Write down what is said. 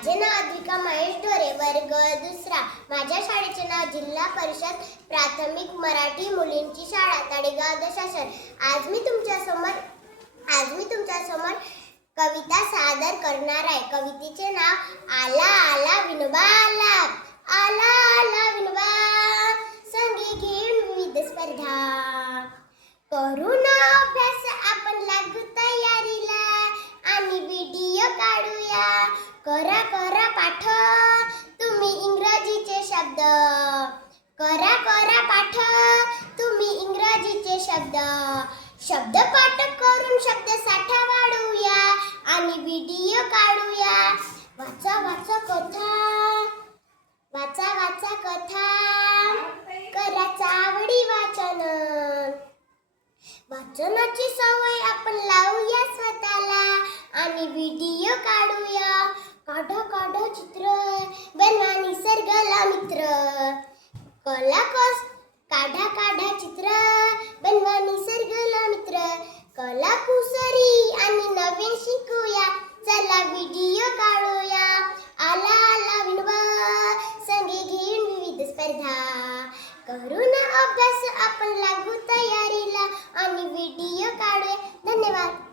माझे नाव अद्विका महेश ढोरे, वर्ग दुसरा. माझ्या शाळेचे नाव जिल्हा परिषद प्राथमिक मराठी मुलींची शाळा, ताडेगाव दशासर. आज मी तुमच्या समोर कविता सादर करणार आहे. कवितेचे नाव आला आला विनोबा आला. आला आला विनोबा, संगी घेऊन विविध स्पर्धा. करू ना अभ्यास आपण लागू तयारीला, आणि व्हिडिओ काढूया. करा करा पाठ तुम्ही इंग्रजीचे शब्द. करा करा पाठ तुम्ही इंग्रजीचे शब्द. शब्द पाठ करून शब्द साठा वाढूया, आणि व्हिडिओ काढूया. वाचा वाचा कथा, वाचा वाचा कथा, करा चावडी वाचन. वाचनाची सवय आपण लावूया स्वतःला, आणि व्हिडिओ काढूया. काढा काढा चित्र, बनवा निसर्गाला मित्र. काढा काढा चित्र, बनवा निसर्गाला मित्र. कला कुसरी आणि नवीन शिकूया, चला व्हिडिओ काढूया. आला आला विनोबा, संगी घेऊन विविध स्पर्धा. करू ना अभ्यास आपण लागू तयारीला, आणि व्हिडिओ काढूया. धन्यवाद.